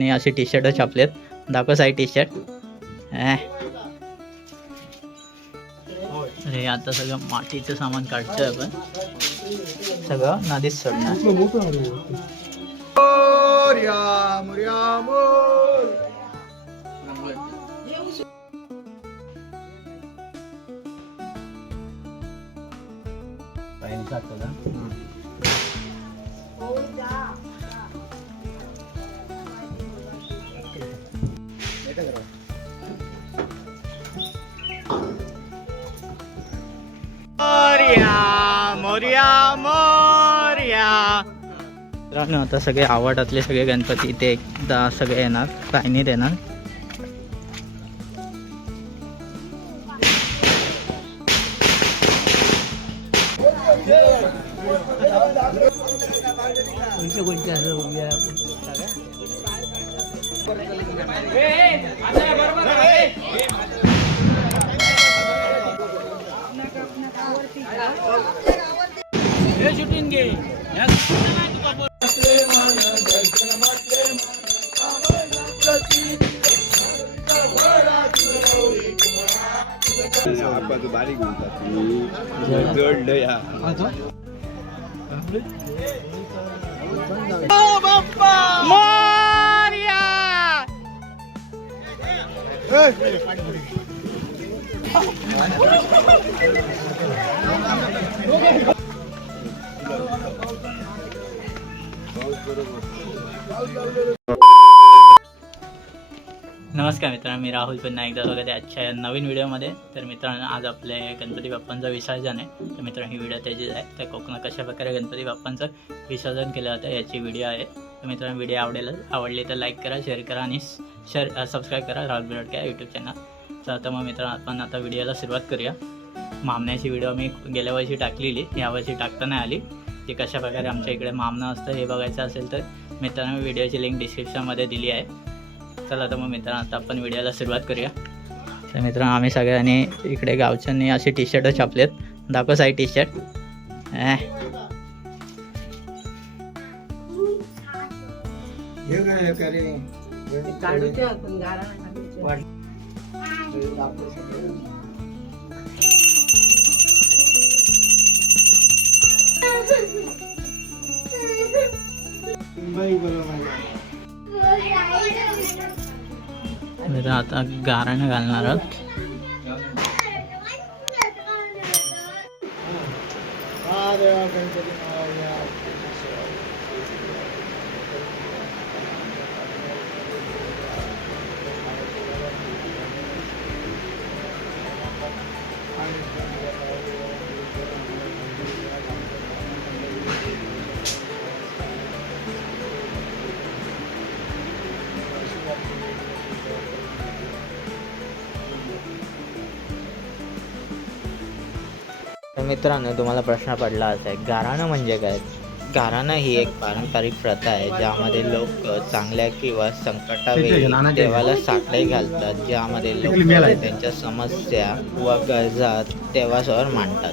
आणि असे T shirt छापलेत. दाखव साई टी शर्ट अरे आता सगळं मातीचं सामान काढतोय आपण. सगळं नदीच सोडणार. मित्रांनो आता सगळे आवडातले सगळे गणपती ते एकदा सगळे येणार. लाईनीत येणार बारीक Moria! नमस्कार मित्रांनो मी राहुल पुन्हा एकदा स्वागत आहे आजच्या या नवीन व्हिडिओमध्ये. तर मित्रांनो आज आपले गणपती बाप्पांचं विसर्जन आहे. तर मित्रांनो ही व्हिडिओ त्याचीच आहे. तर कोकणात कशा प्रकारे गणपती बाप्पांचं विसर्जन केलं जातं याची व्हिडिओ आहे. तर मित्रांनो व्हिडिओ आवडेल आवडली तर लाईक करा शेअर करा आणि शेअर सबस्क्राईब करा राहुल बिरडक्या यूट्यूब चॅनल तर आता मग मित्रांनो आपण आता व्हिडिओला सुरुवात करूया. मामण्याची व्हिडिओ मी गेल्या वर्षी टाकलेली. यावर्षी टाकता नाही आली. ते कशा प्रकारे आमच्या इकडे मामणं असतं हे बघायचं असेल तर मित्रांनो व्हिडिओची लिंक डिस्क्रिप्शनमध्ये दिली आहे. चला तर मग मित्रांनो आता आपण व्हिडिओला सुरुवात करूया. तर मित्रांनो आम्ही सगळ्यांनी इकडे गावच्यांनी असे टी शर्ट छापलेत. दाखव साई टी शर्ट मित्रांनो आता गारण घालणार आहोत. मित्रांनो तुम्हाला प्रश्न पडला असेल गाराणं म्हणजे काय? गाराणं ही एक पारंपरिक प्रथा आहे ज्यामध्ये लोक चांगल्या किंवा संकटावेळी देवाला साकडे घालतात ज्यामध्ये लोक त्यांच्या समस्या व गरजा देवासमोर मांडतात.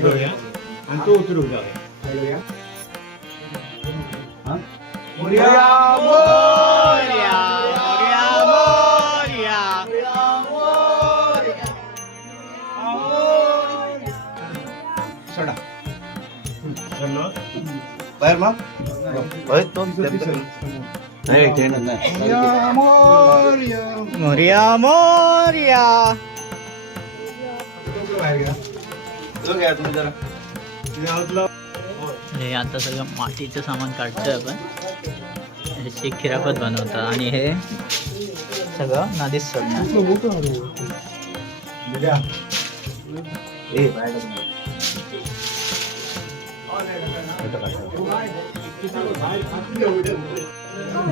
발걸이야? 안쪽으로 들어오자. 발걸이야? 어? 머리야 머리야 머리야 머리야 설라 설라 바이마 바이 또 네, 되는 날. 머리야 머리야 머리야 머리야. हे आता सगळं मातीचं सामान काढतोय आपण. ह्याची खिरापत बनवतात आणि हे सगळं नदीत सोडणार.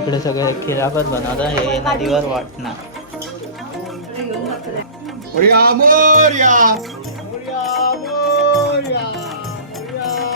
इकडे सगळे खिरापत बनवतात हे नदीवर वाटणार. मोर्या मोर्या. मोर्या मोर्या.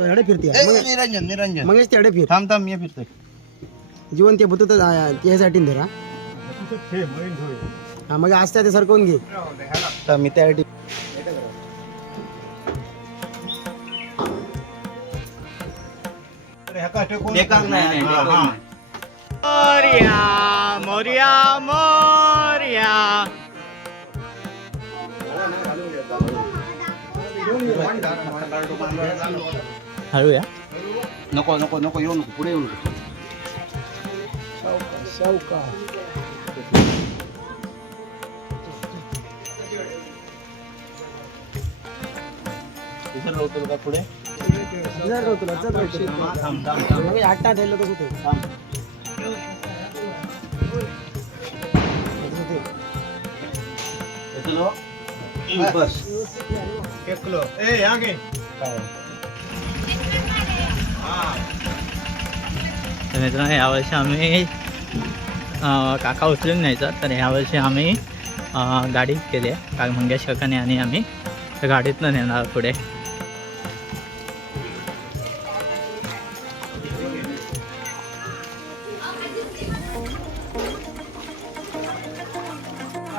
हेडे फिरते निरंजन निरंजन. मग तेडे फिर. थांब थांब मी फिरतोय. जीवन ते बुत त्यासाठी धरा हा मग असते ते सरकवून घे. तर मी त्यासाठी एकाच नाही हळूया नको नको नको येऊ नको पुढे येऊ नको विसरलो होतो का पुढे थांब थांब थांब आठा ठेवलं तर कुठे थांब चलो ए आगे तर मित्रांनो यावर्षी आम्ही काका उचलून न्यायचा. तर यावर्षी आम्ही गाडी केली आहे. का मंगेश काकाने आणि आम्ही त्या गाडीतनं नेणार पुढे.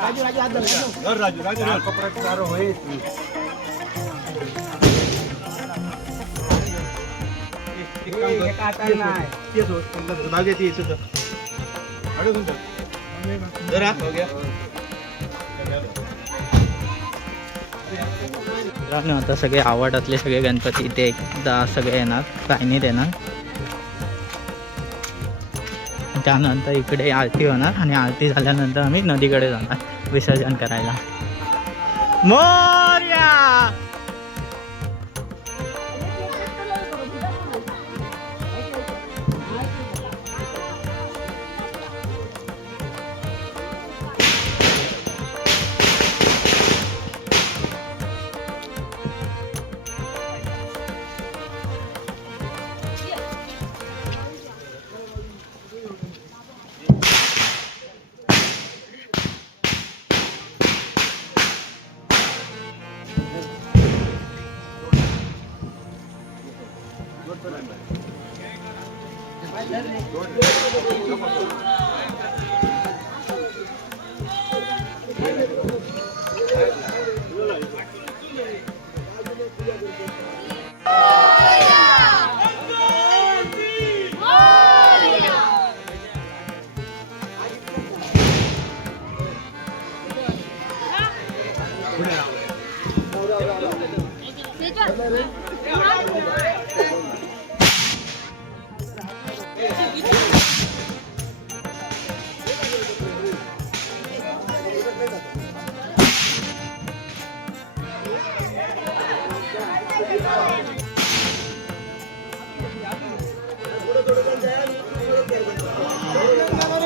राजू राजू राजू. राजू राजू मित्रांनो आता सगळे आवडातले सगळे गणपती इथे एकदा सगळे येणार. लाईनीत येणार त्यानंतर इकडे आरती होणार आणि आरती झाल्यानंतर आम्ही नदीकडे जाणार. विसर्जन करायला. मोर्या! Dois.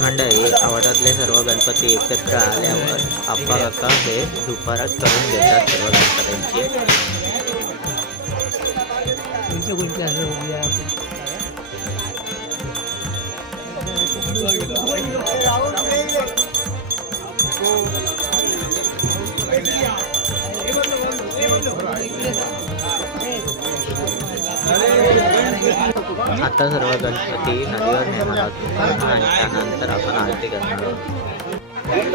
मंडळी आवडातले सर्व गणपती एकत्र आल्यावर आप्पा काका हे दुपारात करून देतात सर्व गणपतींची. आता सर्व गणपती नदीवर नेणार आहोत. आणि त्यानंतर आपण आरती करणार आहोत.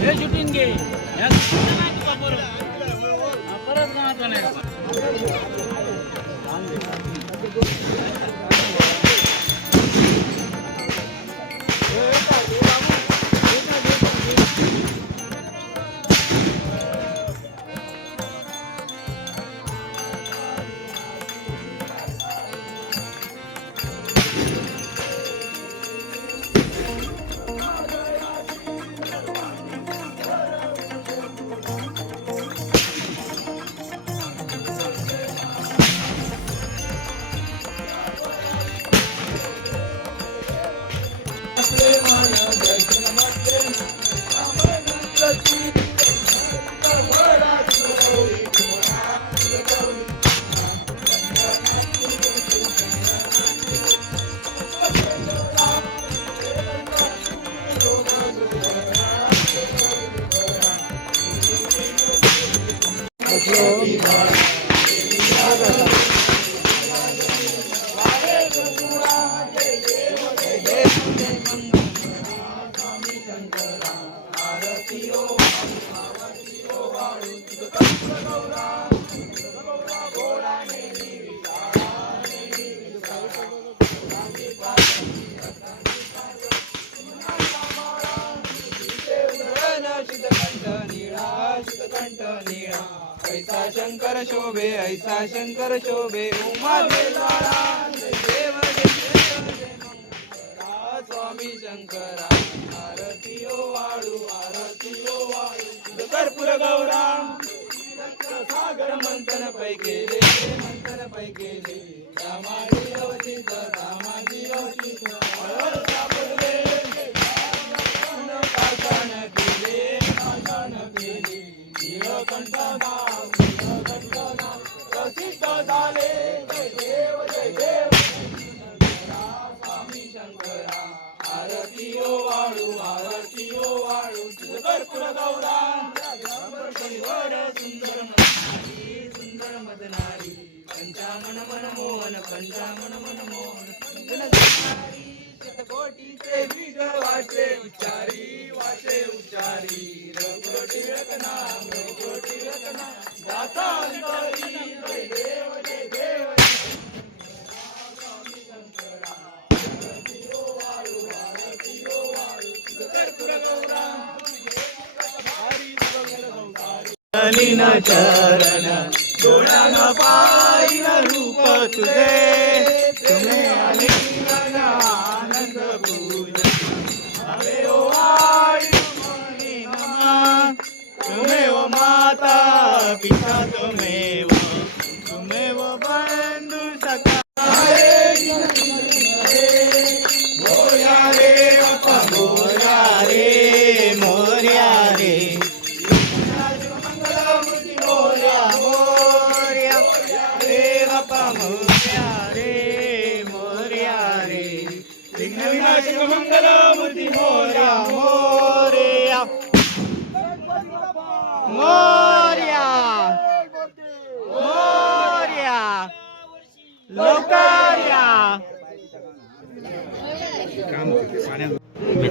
हे शूटिंग घे या नाही तुका परत हा, परत कोणाचं नाही ऐसा शंकर शोभे उमा वेताळा देव स्वामी शंकरा आरती ओ वाळू आरती ओ वाळू कर्पूर गौराम सागर मंथन पै केले मंथन पै केले रामाजी अवचित रामाजी अवचित हळहळ सापडले पाषाण केले पाषाण केले नीलकंठ नाम नीलकंठ नाम सिद्ध झाले जय देव जय देव. स्वामी शंकरा आरती ओ वाळू आरती ओ वाळू. तुझ कर्पूर गौरा शनिवार सुंदर मदनारी. सुंदर मदनारी. पंचामन मन मोहन पंचामन मन मोहन रघुपतीचे बीज वाचे उच्चारी वाचे उच्चारी. रघुपती रत्नाम रघुपती रत्नाम. दाता अंतरी देव देव. लीन चरण डोळ्यान पाहिन रूप तुझे. तुम्ही आले મોરા રે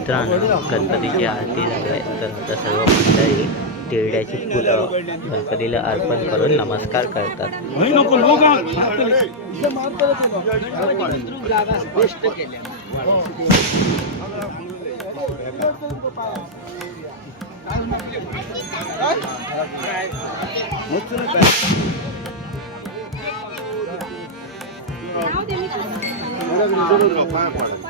मित्रांनो गणपतीची आरती झाली तर आता सर्व मंडळी तिरड्याची फुलं गणपतीला अर्पण करून नमस्कार करतात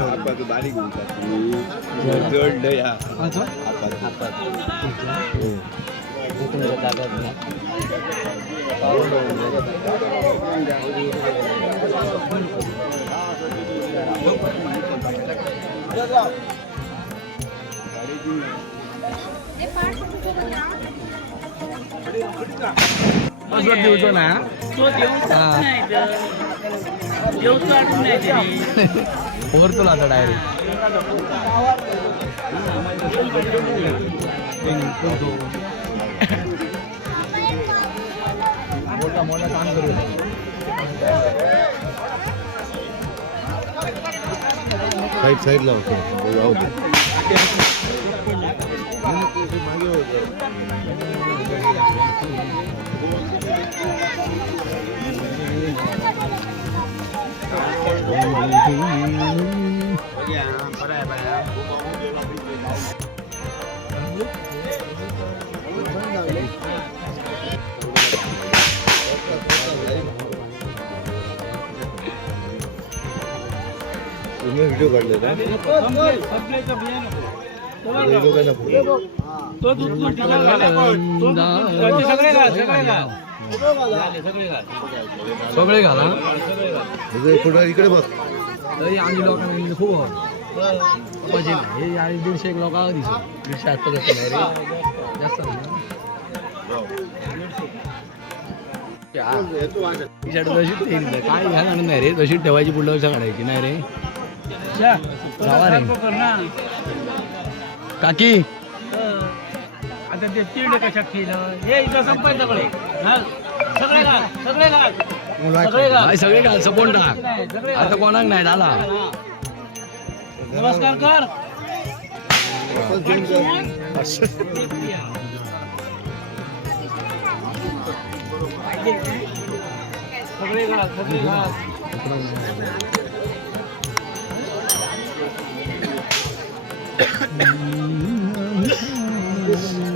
ಹಾಕೋದು ಬಾರಿ ಜಡ್ ಡೈ ಹಾಕೋದು ಹಾಕೋದು Masuk di ujung nah. Tuh di ujung. नाही तुला आता डायरेक्ट मोठा मोठा काम करू. साईड साईडला होतो. जाऊ दे तुम्ही व्हिडिओ काढले का व्हिडिओ काय नको तो दूध दूध सगळे घाल सगळे घाल सगळे घाला इकडे पुढे इकडे बघ तरी आम्ही लोकांना खूप पाहिजे हे आणि दीडशे एक लोक दिसो दीडशे आठ नाही रे. जास्त काय घ्या नाही रे. तशी ठेवायची पुढल्या वर्षा काढायची नाही रे. रे. काकी. आता ते तिरडे कशा केलं हे इथं संपाय सगळे. सगळे सगळे घाल. सगळे घाल सपोर्ट टाक. नाही. आता कोणाक नाही झाला. नमस्कार कर. सगळे घाल सगळे घाल.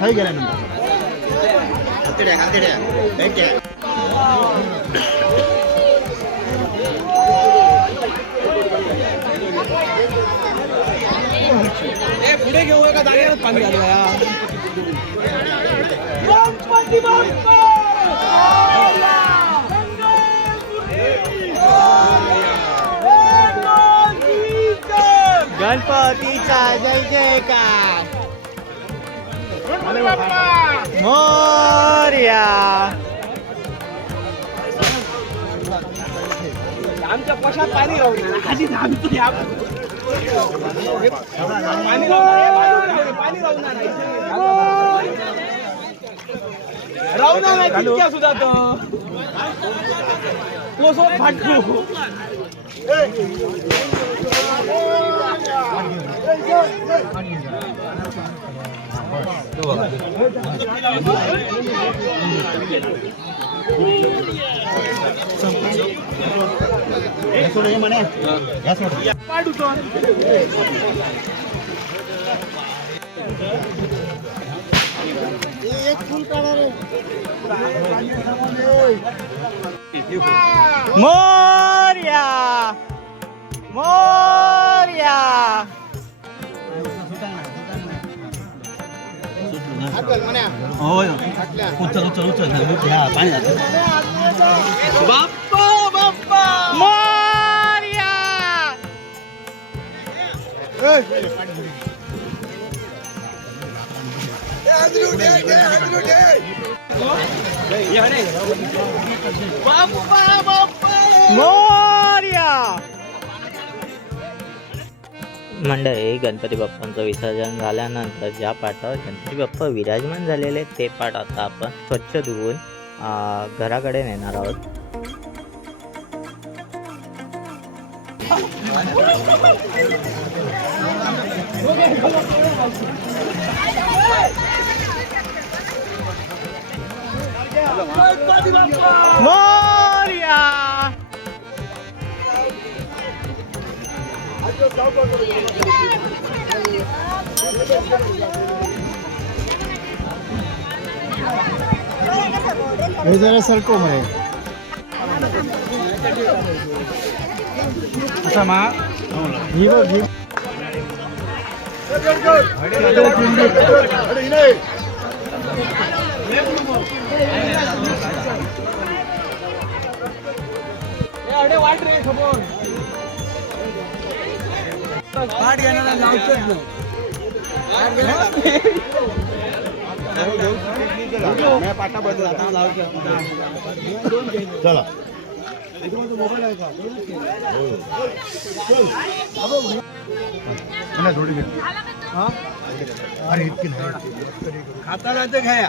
हळू कर पुढे घेऊ एका जागेवर पाणी झालं गणपतीचा जय जयकार. मोर्या. आमच्या पशात पाणी राहू पाणी राहू नये, पाणी राहू नये. राहू नये नाही तितक्या सुद्धा तो कोसो फाटतो काढू तो मोर्या मोर्या बाप्पा बाप्पा मोर्या बाप्पा बाप्पा मोर्या मंडळी गणपती बाप्पांचं विसर्जन झाल्यानंतर ज्या पाटावर गणपती बाप्पा विराजमान झालेले ते पाठ आता आपण स्वच्छ धुवून घराकडे नेणार आहोत. मोर्या हे जरा सरको म्हणे असा मा ही बघ ही अडे वाट रे खबर पाठ घेण्याला लावतोच नाही पाटा बदल चला थोडी अरे इतकी नाही। हाताला तर घ्या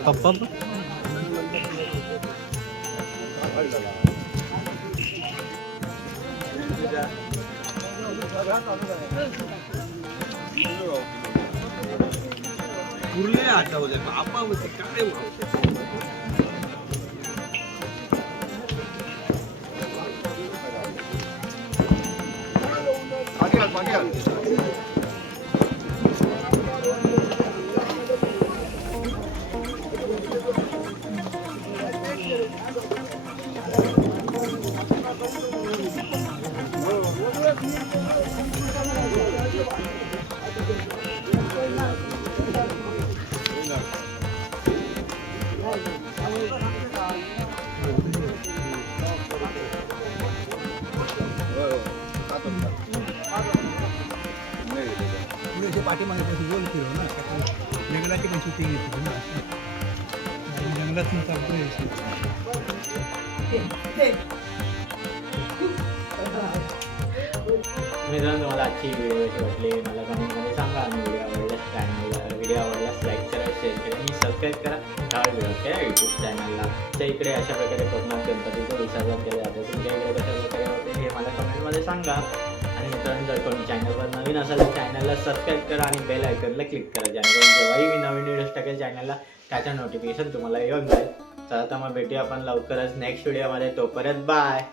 हे पंडित पप्पा कुर्ले आठवले बापा होते काय मावते व्हिडिओ आवडल्यास लाईक करा शेअर करा आणि सबस्क्राईब करा त्यावर व्हिडिओ यूट्यूब चॅनलला त्या इकडे अशा प्रकारे कोकणात गणपतीचं विसर्जन केलं जातं तुमच्या इकडे कशा प्रकारे होते हे मला कमेंटमध्ये सांगा आणि मित्रांनो जर कोणी चॅनलवर नवीन असाल तर चॅनलला सबस्क्राईब करा आणि बेल आयकनला क्लिक करा जेणेकरून जेव्हाही मी नवीन व्हिडिओज टाकेल चॅनलला त्याचं नोटिफिकेशन तुम्हाला येऊन जाईल तर आता मग भेटूया आपण लवकरच नेक्स्ट व्हिडिओमध्ये तोपर्यंत बाय